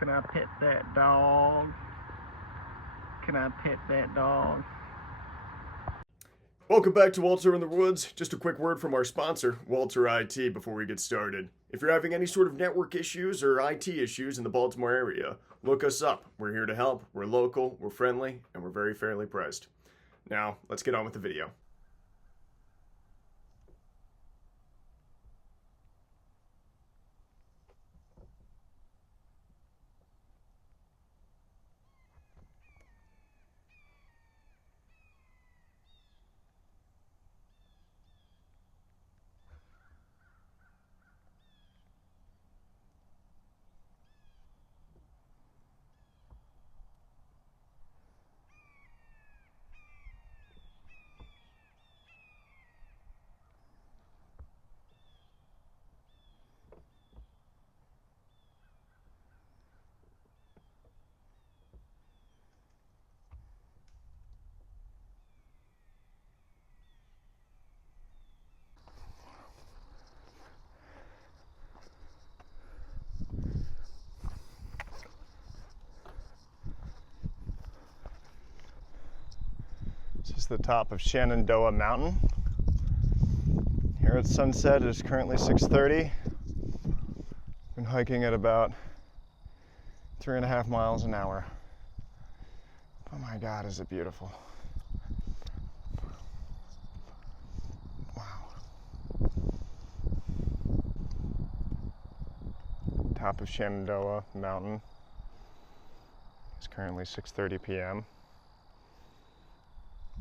Can I pet that dog? Can I pet that dog? Welcome back to Walter in the Woods. Just a quick word from our sponsor, Walter IT, before we get started. If you're having any sort of network issues or IT issues in the Baltimore area, look us up. We're here to help. We're local, we're friendly, and we're very fairly priced. Now, let's get on with the video. This is the top of Shenandoah Mountain. Here at sunset, it is currently 6:30. Been hiking at about 3.5 miles an hour. Oh my God, is it beautiful. Wow. Top of Shenandoah Mountain. It's currently 6:30 p.m.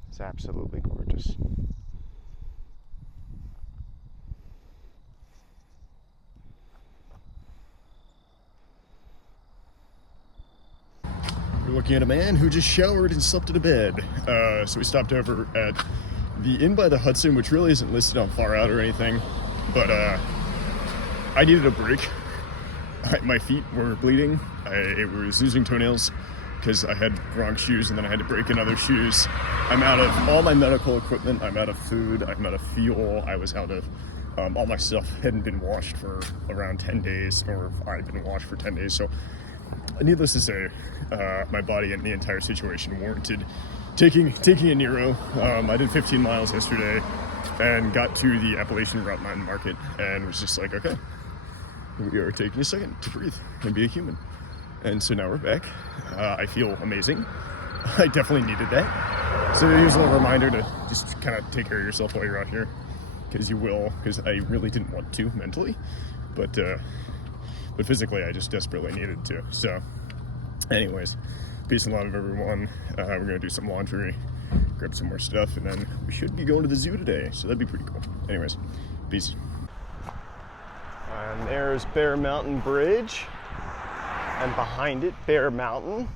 It's absolutely gorgeous. We're looking at a man who just showered and slept in a bed. So we stopped over at the Inn by the Hudson, which really isn't listed on Far Out or anything, but I needed a break. My feet were bleeding. I was losing toenails because I had wrong shoes and then I had to break in other shoes. I'm out of all my medical equipment, I'm out of food, I'm out of fuel, I was out of, all my stuff hadn't been washed for around 10 days, or I'd been washed for 10 days, so needless to say, my body and the entire situation warranted taking a Nero. I did 15 miles yesterday and got to the Appalachian Route Mountain Market and was just like, okay, we are taking a second to breathe and be a human. And so now we're back. I feel amazing. I definitely needed that. So here's a little reminder to just kind of take care of yourself while you're out here, because you will, because I really didn't want to mentally, but physically I just desperately needed to. So anyways, peace and love everyone. We're gonna do some laundry, grab some more stuff, and then we should be going to the zoo today, so that'd be pretty cool. Anyways, peace. And there's Bear Mountain Bridge. And behind it, Bear Mountain.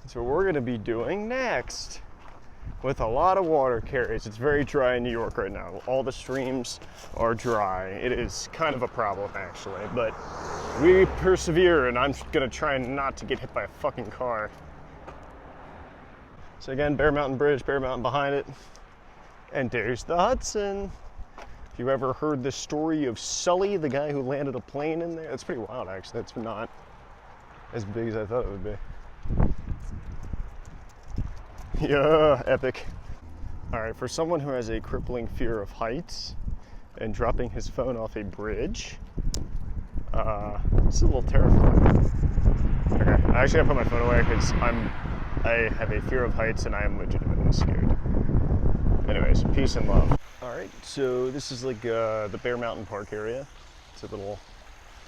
That's what we're gonna be doing next, with a lot of water carries. It's very dry in New York right now. All the streams are dry. It is kind of a problem actually, but we persevere, and I'm gonna try not to get hit by a fucking car. So again, Bear Mountain Bridge, Bear Mountain behind it, and there's the Hudson. If you ever heard the story of Sully, the guy who landed a plane in there, that's pretty wild actually. That's not as big as I thought it would be. Yeah, epic. All right, for someone who has a crippling fear of heights and dropping his phone off a bridge, it's a little terrifying. Okay, I actually have to put my phone away because I have a fear of heights and I am legitimately scared. Anyways, peace and love. All right, so this is like the Bear Mountain Park area. It's a little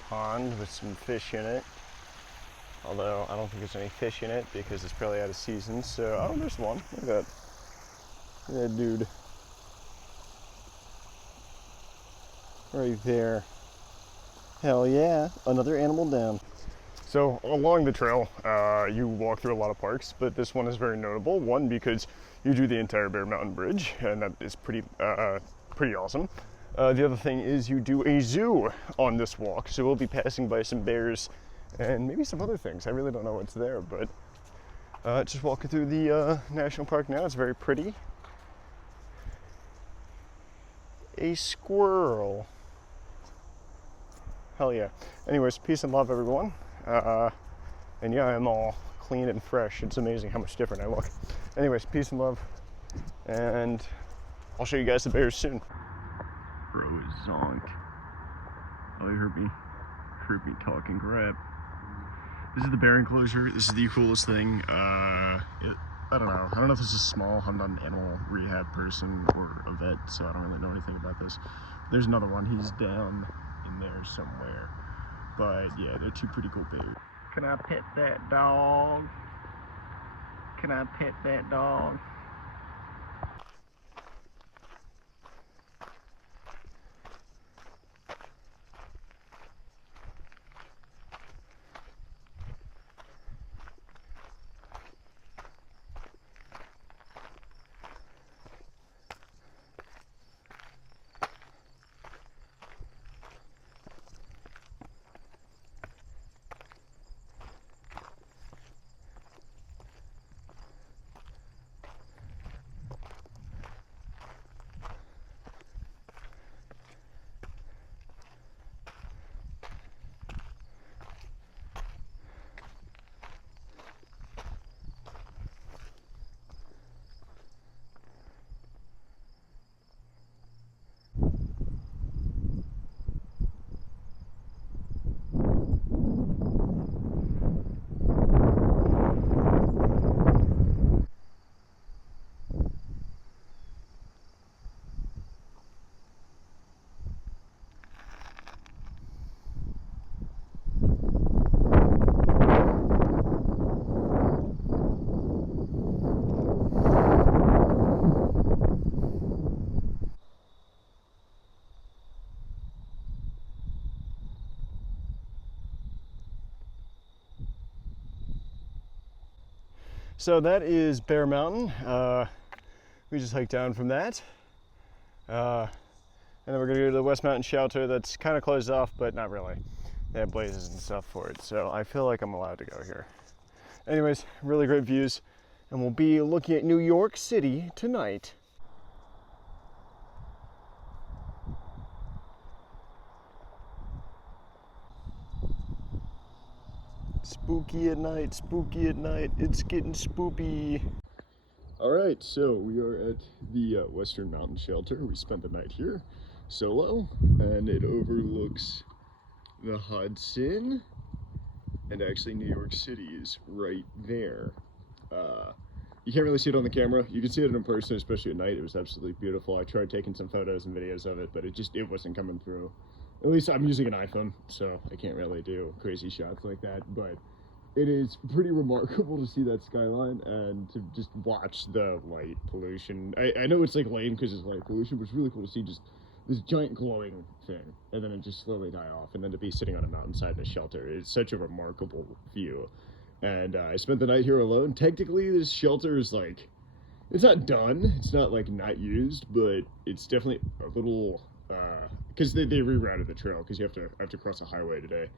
pond with some fish in it. Although I don't think there's any fish in it because it's probably out of season. So, oh, there's one. Look at that. Look at that dude. Right there. Hell yeah. Another animal down. So, along the trail, you walk through a lot of parks, but this one is very notable. One, because you do the entire Bear Mountain Bridge, and that is pretty awesome. The other thing is you do a zoo on this walk. So we'll be passing by some bears and maybe some other things. I really don't know what's there, but just walking through the national park now. It's very pretty. A squirrel. Hell yeah. Anyways, peace and love everyone. And yeah, I'm all clean and fresh. It's amazing how much different I look. Anyways, peace and love, and I'll show you guys the bears soon. Bro is zonked. Oh, you heard me talking crap. This is the bear enclosure. This is the coolest thing. I don't know. I don't know if this is small. I'm not an animal rehab person or a vet, so I don't really know anything about this. There's another one. He's down in there somewhere. But yeah, they're two pretty cool bears. Can I pet that dog? Can I pet that dog? So that is Bear Mountain. We just hiked down from that. And then we're gonna go to the West Mountain Shelter that's kind of closed off, but not really. They have blazes and stuff for it, so I feel like I'm allowed to go here. Anyways, really great views, and we'll be looking at New York City tonight. Spooky at night, it's getting spoopy. All right, so we are at the Western Mountain Shelter. We spent the night here solo, and it overlooks the Hudson, and actually New York City is right there. You can't really see it on the camera. You can see it in person, especially at night. It was absolutely beautiful. I tried taking some photos and videos of it, but it wasn't coming through. At least I'm using an iPhone, so I can't really do crazy shots like that, but it is pretty remarkable to see that skyline and to just watch the light pollution. I know it's like lame because it's light pollution, but it's really cool to see just this giant glowing thing, and then it just slowly die off, and then to be sitting on a mountainside in a shelter is such a remarkable view. And I spent the night here alone. Technically, this shelter is like, it's not done. It's not like not used, but it's definitely a little, because they rerouted the trail because I have to cross a highway today.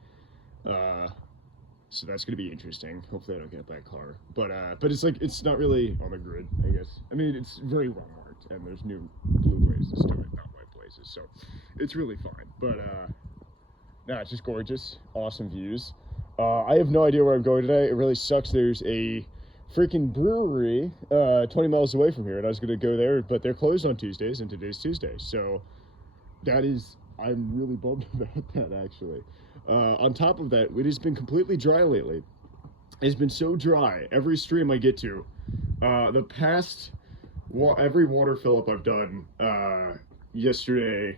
So that's gonna be interesting. Hopefully I don't get hit by a car. But it's like, it's not really on the grid, I guess. I mean, it's very well marked, and there's new blue blazes to it, not white blazes, so it's really fine. But nah, it's just gorgeous, awesome views. I have no idea where I'm going today. It really sucks. There's a freaking brewery 20 miles away from here, and I was gonna go there, but they're closed on Tuesdays, and today's Tuesday, so I'm really bummed about that, actually. On top of that, it has been completely dry lately. It's been so dry. Every stream I get to, every water fill-up I've done yesterday,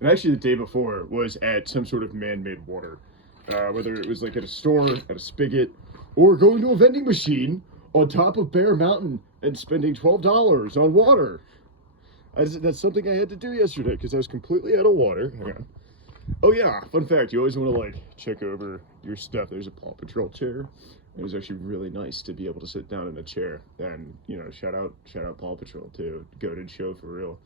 and actually the day before, was at some sort of man-made water. Whether it was like at a store, at a spigot, or going to a vending machine on top of Bear Mountain and spending $12 on water. That's something I had to do yesterday because I was completely out of water. Oh yeah, fun fact, you always want to like check over your stuff. There's a Paw Patrol chair. It was actually really nice to be able to sit down in a chair, and you know, shout out Paw Patrol too. Goated show for real.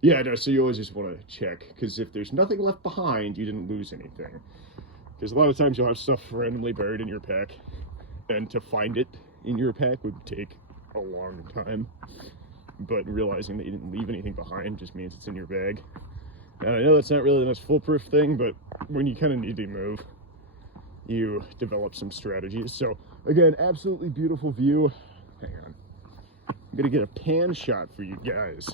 Yeah, no, so you always just want to check, because if there's nothing left behind, you didn't lose anything. Because a lot of times you'll have stuff randomly buried in your pack, and to find it in your pack would take a long time. But realizing that you didn't leave anything behind just means it's in your bag. And I know that's not really the most foolproof thing, but when you kind of need to move, you develop some strategies. So again, absolutely beautiful view. Hang on. I'm gonna get a pan shot for you guys.